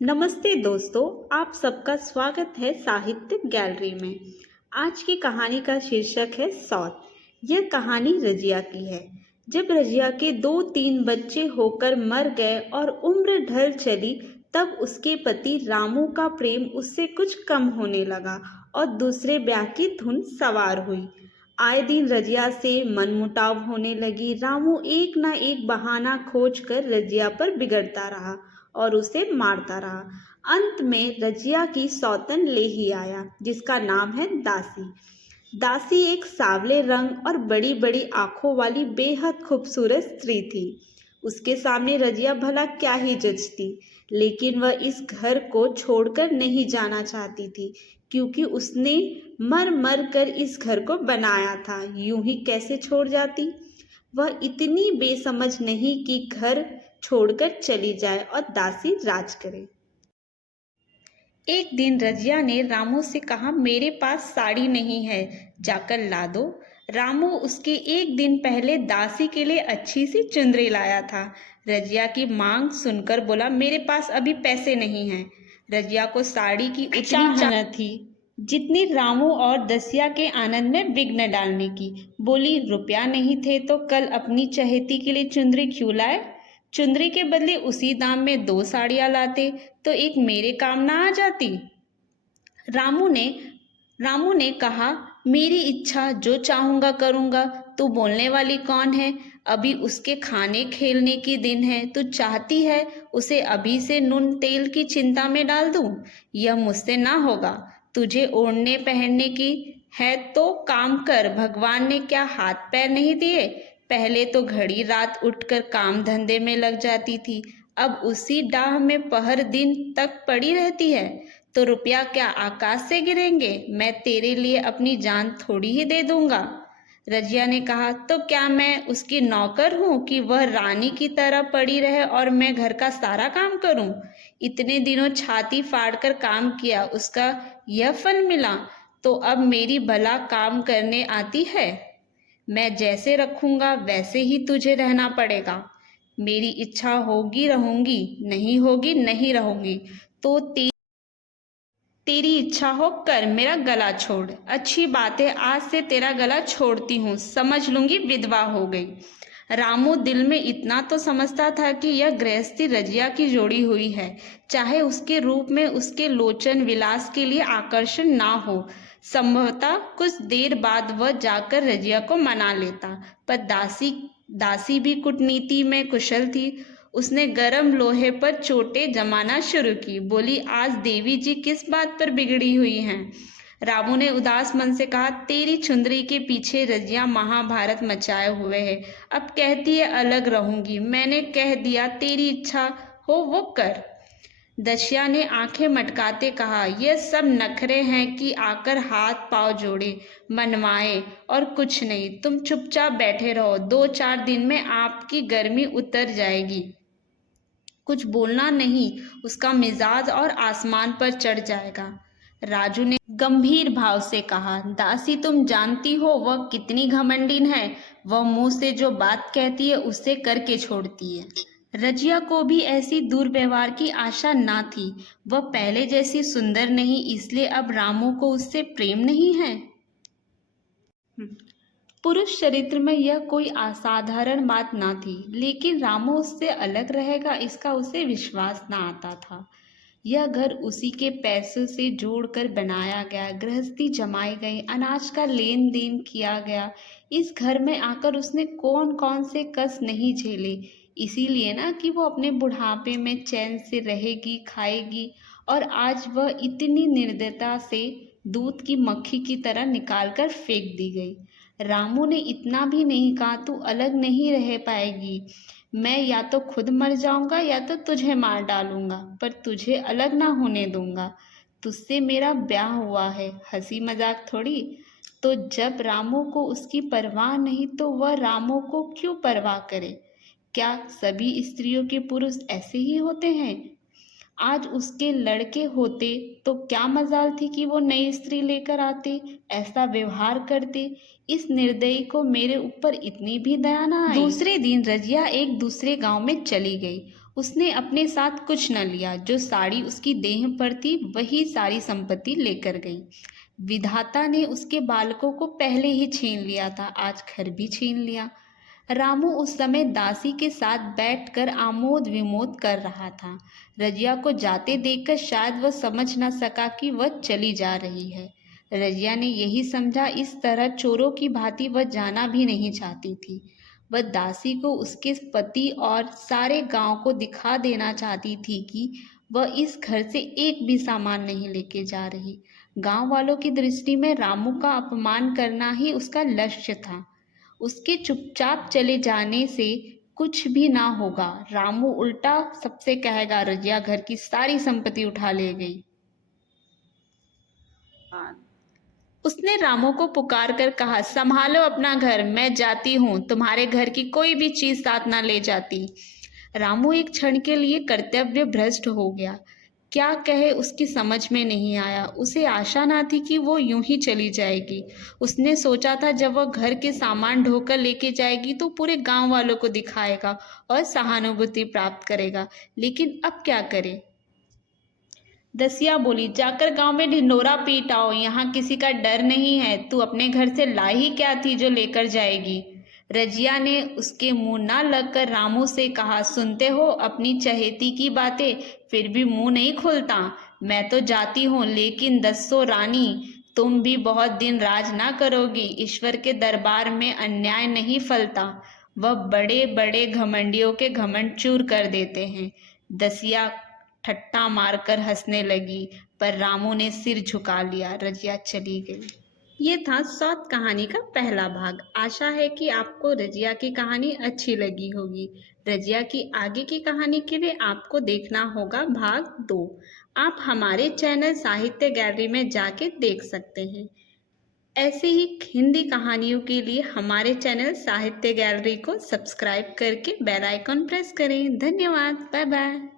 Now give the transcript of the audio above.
नमस्ते दोस्तों, आप सबका स्वागत है साहित्यिक गैलरी में। आज की कहानी का शीर्षक है सौत। यह कहानी रजिया की है। जब रजिया के 2-3 बच्चे होकर मर गए और उम्र ढल चली, तब उसके पति रामू का प्रेम उससे कुछ कम होने लगा और दूसरे ब्याह की धुन सवार हुई। आए दिन रजिया से मनमुटाव होने लगी। रामू एक ना एक बहाना खोज कर रजिया पर बिगड़ता रहा और उसे मारता रहा। अंत में रजिया की सौतन ले ही आया, जिसका नाम है दासी। दासी एक सांवले रंग और बड़ी बड़ी आंखों वाली बेहद खूबसूरत स्त्री थी। उसके सामने रजिया भला क्या ही जचती, लेकिन वह इस घर को छोड़कर नहीं जाना चाहती थी, क्योंकि उसने मर मर कर इस घर को बनाया था। यूं ही कैसे छोड़ जाती। वह इतनी बेसमझ नहीं कि घर छोड़कर चली जाए और दासी राज करे। एक दिन रजिया ने रामू से कहा, मेरे पास साड़ी नहीं है, जाकर ला दो। रामू उसके एक दिन पहले दासी के लिए अच्छी सी चुंदरी लाया था। रजिया की मांग सुनकर बोला, मेरे पास अभी पैसे नहीं हैं। रजिया को साड़ी की उतनी चाह न थी जितनी रामू और दसिया के आनंद में विघ्न डालने की। बोली, रुपया नहीं थे तो कल अपनी चहेती के लिए चुंदरी क्यों लाए? चुंदरी के बदले उसी दाम में 2 साड़ियां लाते तो एक मेरे काम ना आ जाती। रामू ने कहा, मेरी इच्छा, जो चाहूंगा करूंगा। तू बोलने वाली कौन है? अभी उसके खाने खेलने की दिन है। तू चाहती है उसे अभी से नून तेल की चिंता में डाल दूं? यह मुझसे ना होगा। तुझे ओढ़ने पहनने की है तो काम कर। भगवान ने क्या हाथ पैर नहीं दिए? पहले तो घड़ी रात उठकर काम धंधे में लग जाती थी, अब उसी डाह में पहर दिन तक पड़ी रहती है। तो रुपया क्या आकाश से गिरेंगे? मैं तेरे लिए अपनी जान थोड़ी ही दे दूंगा। रजिया ने कहा, तो क्या मैं उसकी नौकर हूँ कि वह रानी की तरह पड़ी रहे और मैं घर का सारा काम करूँ? इतने दिनों छाती फाड़कर काम किया, उसका यह फल मिला, तो अब मेरी भला काम करने आती है? मैं जैसे रखूंगा वैसे ही तुझे रहना पड़ेगा। मेरी इच्छा होगी रहूंगी, नहीं होगी नहीं रहूंगी। तो तेरी इच्छा हो कर, मेरा गला छोड़। अच्छी बात है, आज से तेरा गला छोड़ती हूँ, समझ लूंगी विधवा हो गई। रामू दिल में इतना तो समझता था कि यह गृहस्थी रजिया की जोड़ी हुई है, चाहे उसके रूप में उसके लोचन विलास के लिए आकर्षण ना हो। संभवतः कुछ देर बाद वह जाकर रजिया को मना लेता, पर दासी भी कूटनीति में कुशल थी। उसने गरम लोहे पर चोटें जमाना शुरू की। बोली, आज देवी जी किस बात पर बिगड़ी हुई हैं? रामू ने उदास मन से कहा, तेरी चुंदरी के पीछे रजिया महाभारत मचाए हुए है। अब कहती है अलग रहूंगी। मैंने कह दिया, तेरी इच्छा हो वो कर। दशिया ने आंखें मटकाते कहा, यह सब नखरे हैं कि आकर हाथ पांव जोड़े मनवाए और कुछ नहीं। तुम चुपचाप बैठे रहो, 2-4 दिन में आपकी गर्मी उतर जाएगी। कुछ बोलना नहीं, उसका मिजाज और आसमान पर चढ़ जाएगा। राजू ने गंभीर भाव से कहा, दासी तुम जानती हो वह कितनी घमंडिन है। वह मुंह से जो बात कहती है उससे करके छोड़ती है। रजिया को भी ऐसी दुर्व्यवहार की आशा ना थी। वह पहले जैसी सुंदर नहीं, इसलिए अब रामू को उससे प्रेम नहीं है। पुरुष चरित्र में यह कोई असाधारण बात ना थी, लेकिन रामू उससे अलग रहेगा इसका उसे विश्वास ना आता था। यह घर उसी के पैसों से जोड़कर बनाया गया, गृहस्थी जमाई गई, अनाज का लेन देन किया गया। इस घर में आकर उसने कौन कौन से कष्ट नहीं झेले। इसीलिए ना कि वो अपने बुढ़ापे में चैन से रहेगी, खाएगी, और आज वह इतनी निर्दयता से दूध की मक्खी की तरह निकाल कर फेंक दी गई। रामू ने इतना भी नहीं कहा, तू अलग नहीं रह पाएगी। मैं या तो खुद मर जाऊंगा या तो तुझे मार डालूंगा, पर तुझे अलग ना होने दूंगा। तुझसे मेरा ब्याह हुआ है, हंसी मजाक थोड़ी। तो जब रामू को उसकी परवाह नहीं, तो वह रामू को क्यों परवाह करे? क्या सभी स्त्रियों के पुरुष ऐसे ही होते हैं? आज उसके लड़के होते तो क्या मजाल थी कि वो नई स्त्री लेकर आते, ऐसा व्यवहार करते। इस निर्दयी को मेरे ऊपर इतनी भी दया ना आई। दूसरे दिन रजिया एक दूसरे गांव में चली गई। उसने अपने साथ कुछ न लिया, जो साड़ी उसकी देह पर थी वही सारी संपत्ति लेकर गई। विधाता ने उसके बालकों को पहले ही छीन लिया था, आज घर भी छीन लिया। रामू उस समय दासी के साथ बैठकर आमोद विमोद कर रहा था। रजिया को जाते देखकर शायद वह समझ न सका कि वह चली जा रही है। रजिया ने यही समझा, इस तरह चोरों की भांति वह जाना भी नहीं चाहती थी। वह दासी को उसके पति और सारे गांव को दिखा देना चाहती थी कि वह इस घर से एक भी सामान नहीं लेके जा रही। गांव वालों की दृष्टि में रामू का अपमान करना ही उसका लक्ष्य था। उसके चुपचाप चले जाने से कुछ भी ना होगा। रामू उल्टा सबसे कहेगा रजिया घर की सारी संपत्ति उठा ले गई। उसने रामू को पुकार कर कहा, संभालो अपना घर, मैं जाती हूँ, तुम्हारे घर की कोई भी चीज साथ ना ले जाती। रामू एक क्षण के लिए कर्तव्य भ्रष्ट हो गया। क्या कहे उसकी समझ में नहीं आया। उसे आशा ना थी कि वो यूं ही चली जाएगी। उसने सोचा था जब वह घर के सामान ढोकर लेके जाएगी तो पूरे गांव वालों को दिखाएगा और सहानुभूति प्राप्त करेगा, लेकिन अब क्या करे। दसिया बोली, जाकर गांव में ढिंढोरा पीट आओ, यहाँ किसी का डर नहीं है। तू अपने घर से लाई ही क्या थी जो लेकर जाएगी। रजिया ने उसके मुंह न लगकर रामू से कहा, सुनते हो अपनी चहेती की बातें, फिर भी मुंह नहीं खुलता। मैं तो जाती हूँ, लेकिन दस्सो रानी, तुम भी बहुत दिन राज ना करोगी। ईश्वर के दरबार में अन्याय नहीं फलता, वह बड़े बड़े घमंडियों के घमंड चूर कर देते हैं। दसिया ठट्टा मारकर हंसने लगी, पर रामू ने सिर झुका लिया। रजिया चली गई। ये था सौत कहानी का पहला भाग। आशा है कि आपको रजिया की कहानी अच्छी लगी होगी। रजिया की आगे की कहानी के लिए आपको देखना होगा भाग 2। आप हमारे चैनल साहित्य गैलरी में जाके देख सकते हैं। ऐसे ही हिंदी कहानियों के लिए हमारे चैनल साहित्य गैलरी को सब्सक्राइब करके बेल आइकॉन प्रेस करें। धन्यवाद। Bye bye.